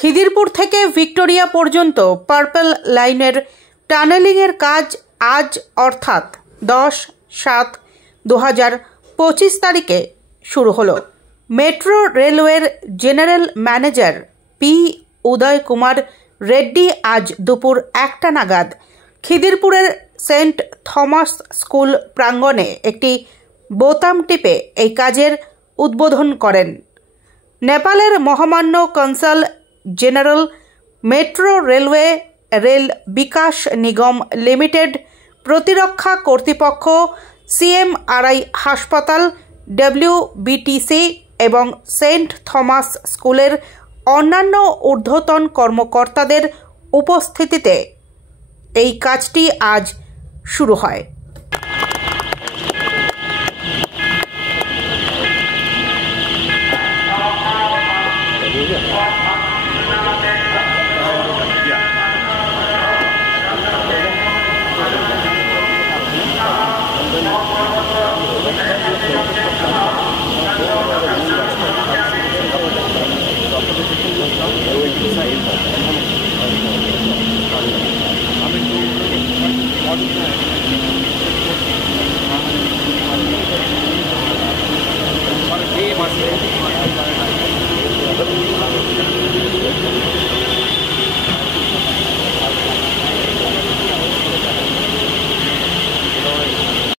খিদিরপুর থেকে ভিক্টোরিয়া পর্যন্ত পার্পল লাইনের টানেলিংয়ের কাজ আজ অর্থাৎ 10/7/2025 তারিখে শুরু হলো। মেট্রো রেলওয়ের জেনারেল ম্যানেজার পি উদয় কুমার রেড্ডি আজ দুপুর 1টা নাগাদ খিদিরপুরের সেন্ট থমাস স্কুল প্রাঙ্গণে একটি বোতাম টিপে এই কাজের উদ্বোধন করেন। নেপালের মহামান্য consul general, metro railway, Rail Vikas Nigam Limited, প্রতিরক্ষা কর্তৃপক্ষ, CMRI হাসপাতাল, WBTC এবং সেন্ট থমাস স্কুলের অন্যান্য ঊর্ধ্বতন কর্মকর্তাদের উপস্থিতিতে এই কাজটি আজ শুরু হয়।